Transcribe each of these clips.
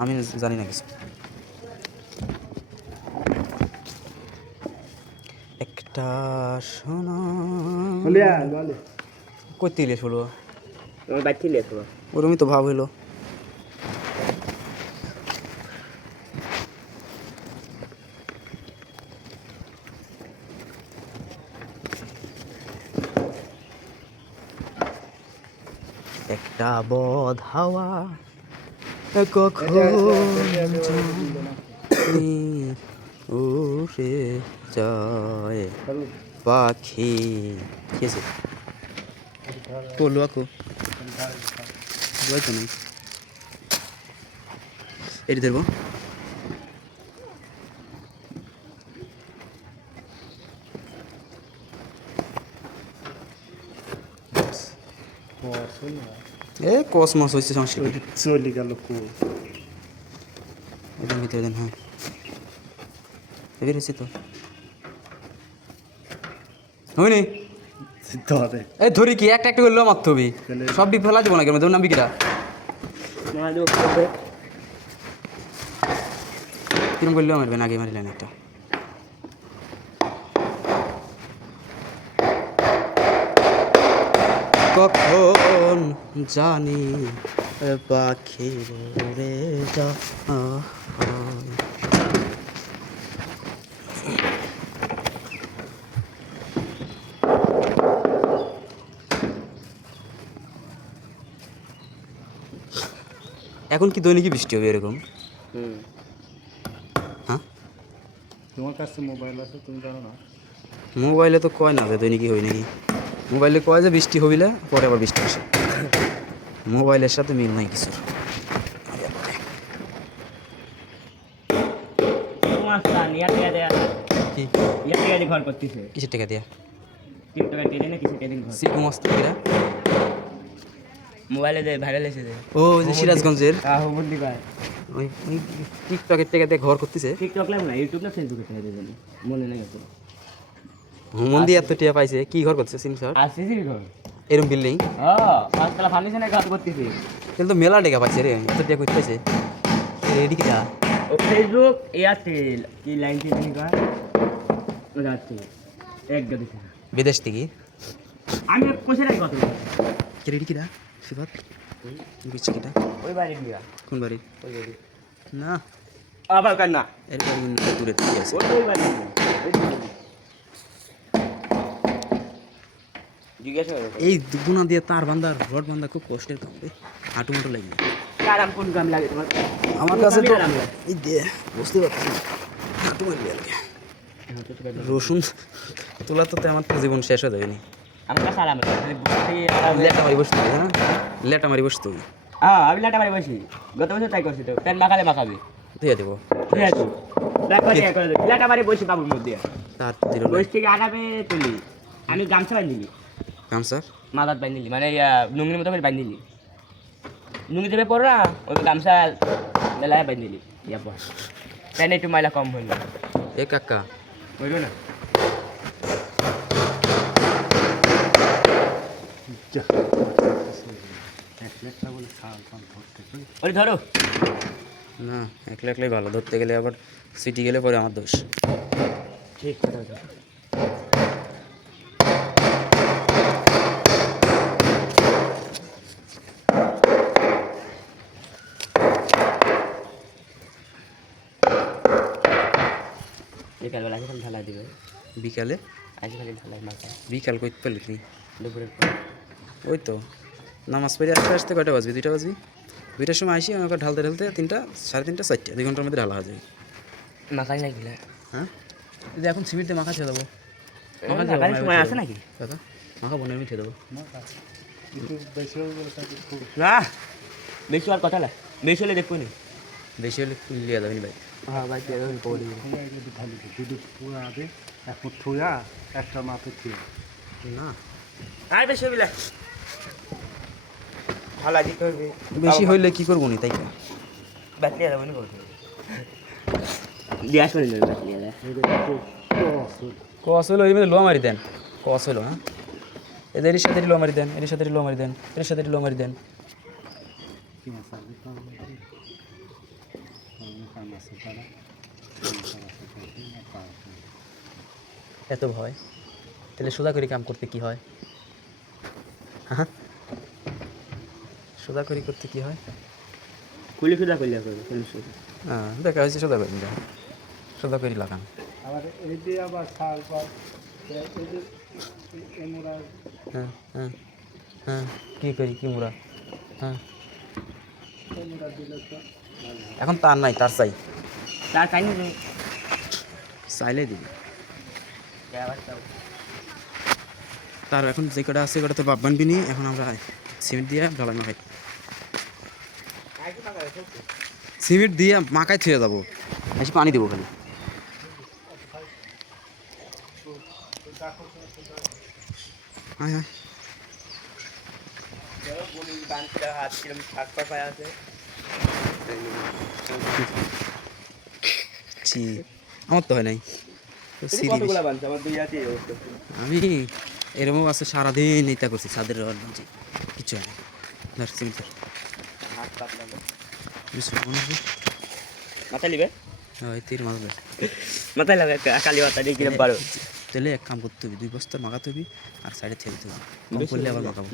আমি জানি না কিছু। একটা সোনা কইতে ইলিশ হলো ওরমই তো ভাব হইলো। একটা বদ হাওয়া কখন উড়ে যায় পাখি খেয়েছে বললো আকু তো নেই এটি ধরবো। এ কসমস হয়েছে সমস্যা চলে গেল এটার ভিতরে দেন। হ্যাঁ বের হয়েছে তো হয়নি এই ধরি কি একটা একটা করলেও মারতে হবে সব বিপ ফেলা দেবো না কেন ধরুন বিকিরা কিরম করলেও মারবেন আগে মারিলেন একটা কখন জানি পাখি উড়ে যা এখন কি দৈনিকই বৃষ্টি হবে এরকম? হ্যাঁ তোমার কাছে মোবাইল আছে তুমি জানো না? মোবাইলে তো কয় না যে দৈনিকই হয় নাকি, মোবাইলে কয় যে বৃষ্টি হবিলে পরে আবার বৃষ্টি আসে, মোবাইলের সাথে মিল নাই কিছুর। ঘর করতেছে কিসের টাকা দিয়া মোবাইলে ভাইরাল এসেছে ও যে সিরাজগঞ্জের ভাই ওই টিকটকের টাকা দিয়ে ঘর করতেছে। টিকটক লাইভ না ইউটিউব না ফেসবুকে থেকে দেবেন মনে নেই তো মন্দি এত টিয়া পাইছে কি ঘর করতেছে সিম স্যার আসিস ঘর এরকম বিল্ডিং পাঁচতলা ফার্নিচারের কাজ করতেছি তাহলে তো মেলা টাকা পাইছে রে এত টাকা কই পাইছে রেডি কিটা ও ফেসবুক এয়ারটেল কি লাইন থেকে নিকা ও যাচ্ছে এক গদি বিদেশ থেকে আমি কোথায় রাখি কত কি রেডি কিটা সিফাত বুঝছি কিটা ওই বাড়ি দিয়া কোন বাড়ি ওই বাড়ি না আবার কান না এর বাড়ি দূরে থেকে আছে ওই বাড়ি জিজ্ঞাসা করে এই দুগুনা দিয়ে তার বান্দার রড বান্দা খুব কষ্টের কাম রে হাঁটু মুটু লাগে আরাম কোন কাম লাগে তোমার আমার কাছে তো এই দে বুঝতে পারছি না হাঁটু মারি লাগে রসুন তোলা তো আমার তো জীবন শেষ হয়ে যাবে নি আমার কাছে আরাম লেটা মারি বসতে হবে হ্যাঁ লেটা মারি বসতে হবে হ্যাঁ আমি লাটা মারি বসি গত বছর তাই করছি তো প্যান মাখালে মাখাবি দিয়ে দেবো ঠিক আছে লাটা মারি বসি বাবুর মধ্যে তার দিল বসি থেকে আরামে তুলি আমি গামছা বাঁধিলি গামছা মাথাত বাঁধিলি মানে লুঙ্গির মতো করে বাঁধিলি লুঙ্গি দেবে পর না ওই গামছা বেলায় বাঁধিলি ইয়া পর প্যানে একটু ময়লা কম হইল এ কাকা হইল না ওই ধরো না একলা একলাই ভালো ধরতে গেলে আবার সিটি গেলে পরে আমার দোষ ঠিক কথা বিকালবেলা এখন ঢালাই দিবে বিকালে আজ খালি ঢালাই মাথা বিকাল কই পেলি তুই দুপুরের পর ওই তো নামাজ পড়ে আসতে আসতে কয়টা বাজবে 2টা বাজবে 2টার সময় আসি আমাকে ঢালতে ঢালতে 3টা 3:30 4টা 2 ঘন্টার মধ্যে ঢালা হয়ে যায়। মাখাই লাগিলে হ্যাঁ যদি এখন সিমেন্ট দিয়ে মাখা ছেড়ে দেবো সময় আছে নাকি দাদা মাখা বনের মিঠে দেবো না বেশি আর কথা না বেশি হলে দেখবো নি বেশি হলে লিয়া যাবে নি ভাই হ্যাঁ ভাই একটা মাথা থুয়া না আর বেশি হবিলা ভালো দিতে হবে বেশি হইলে কি করবো নি তাই ব্যাটলি যাবো নি বলতে গ্যাস করে নেবে ব্যাটলি কস হলো এর মধ্যে লো মারি দেন কস হলো হ্যাঁ এদের সাথে লো মারি দেন এর সাথে লো মারি দেন এর সাথে লো মারি দেন কাম আছে তারা এত ভয় তাহলে সোজা করে কাম করতে কি হয়? হ্যাঁ, সোজা করে করতে কি হয়? খুলে সুদা করলে করবে খুলে সুদা হ্যাঁ, দেখা হয়েছে সোজা করে সোজা করে লাগান। আবার এই যে আবার সার পর এই যে এমরা হ্যাঁ হ্যাঁ হ্যাঁ, কী করি কি মুড়া? হ্যাঁ, এমরা দিলে তো এখন তার নাই, তার চাই, তার কাহিনী নেই চাইলে দিবি। আবার তাও তার এখন যে কটা আছে কটা তো বাপ বানবি নি। এখন আমরা সিমেন্ট দিয়ে ঢালাই মাখাই, সিমেন্ট দিয়ে মাখাই থুয়ে যাবো, বেশি পানি দেবো খালি। হ্যাঁ হ্যাঁ, হাত কিরম শাক পায় আছে ছি, আমার তো হয় নাই তো সিঁড়ি বেশি। কতগুলা বানছে আমার দুই হাতেই অবস্থা আমি এরকম আছে সারাদিন ইতা করছি ছাদের রড বানছি, কিচ্ছু হয় না। ধর সিমেন্ট ধর, হাত পাতলা মাথায় লিবে ওই তীর মারবে। মাথায় লাগে কালি মাথা দিয়ে কিরম পারো তাহলে এক কাম করতে হবে, 2 বস্তা মাখাতে হবে আর সাইডে ছেড়ে দিতে হবে। কম করলে আবার মাখাবো।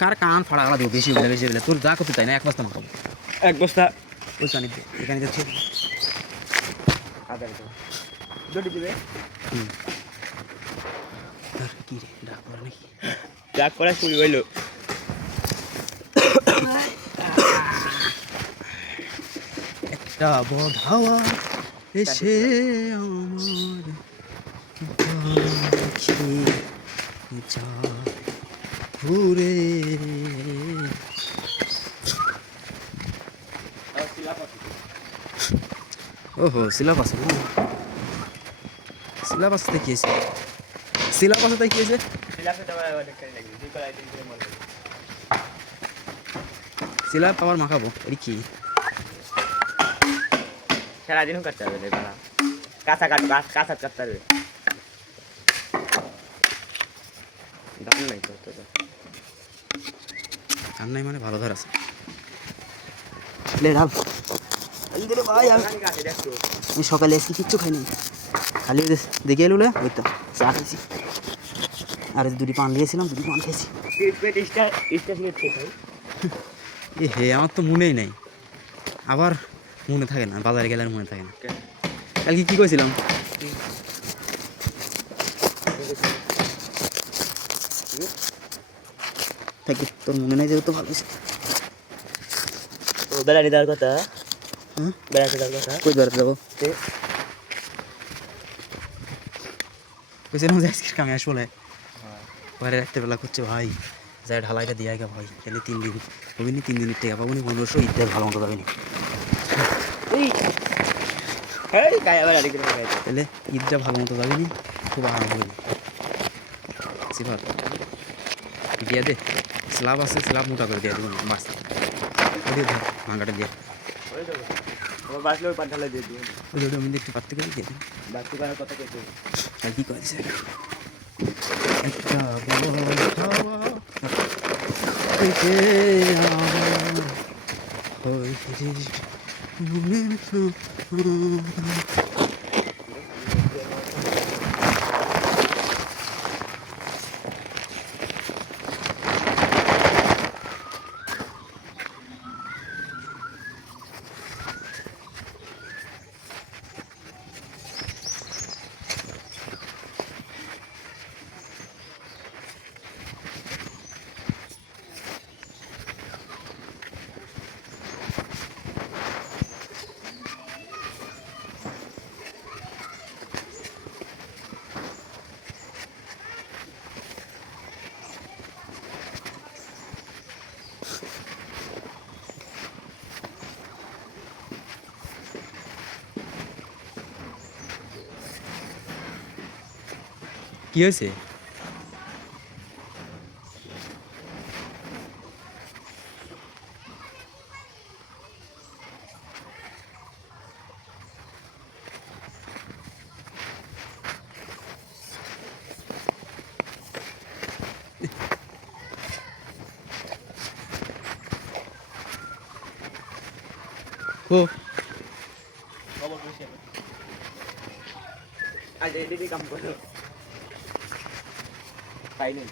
কার কান ফাড়া গলা দেবো, বেশি হলে বেশি হলে তোর যা করতে তাই না, 1 বস্তা মাখাবো। এক বস্তা ওই কানি দিয়ে এখানে যাচ্ছে। আদা দুটি দিবে ধর কি রে ডাক পড়ে নাকি? রাগ করা শুরু হইলো একটা বড় হাওয়া এসে আমার পাখি যায় ঘুরে। ওহো, সিলাবাস সিলাবাস দেখিয়েছে, সিলাবাসে দেখিয়েছে। সিলাপ আবার মাখাবো, এর কি? সারাদিনও কাটতে হবে দেখবা কাঁচা কাঁচা কাটতে হবে দাম নাই তো আর নাই মানে ভালো ধর আছে। লে ডাল ভাই, আমি সকালে এসে কিচ্ছু খাইনি, খালি দেখে এলো ওই তো চা খাইছি আর 2টি পান নিয়েছিলাম, 2টি পান খাইছি। এ হে, আমার তো মনেই নাই, আবার মনে থাকে না, বাজারে গেলে আর মনে থাকে না। কালকে কী করেছিলাম? থাকি, তোর মনে নাই যেহেতু ভালো হয়েছে। বেড়ানি দেওয়ার কথা, হ্যাঁ, বেড়াতে দেওয়ার কথা কই বেড়াতে যাবো? কইছিলাম যে আজকের কামে আসবো না, পরে রাত্রেবেলা করছে ভাই যাই ঢালাইটা দিয়ে আগে ভাই, তাহলে 3 দিন হবে নি, 3 দিনের টাকা পাবো নি, 1500 ঈদের ভালো মতো যাবে না। তাহলে ঈদটা ভালো মতো যাবে নি, খুব আরাম হবে না। সিফার দিয়ে দে, স্ল্যাব আছে, স্ল্যাব মোটা করে দিয়ে দেবো বাস, দিয়ে ধর ভাঙাটা দিয়ে বাসলে ওই পাঠালে দিয়ে দিই ওই ওটা আমি একটু পারতে করে দিয়ে দেবো। বাসু করার কথা কেটে আর কি করে দিছে একটা বড় হাওয়া থেকে আমার হইরে মনের কি হয়েছে? ও আজ এদিকে কাম করো তাই নেই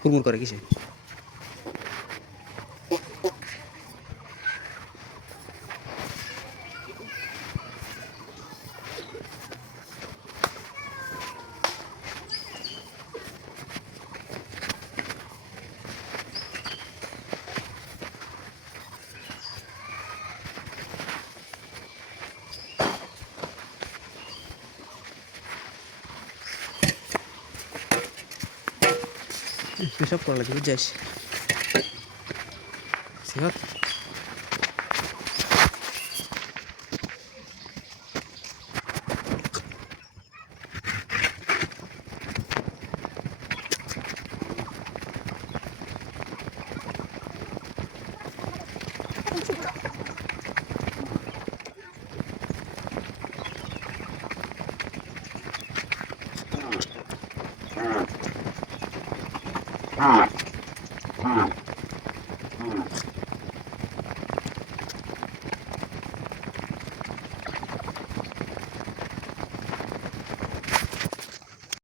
হুড়মুড় করে কিসে পেশাব করা লাগে বুঝছিস সেহত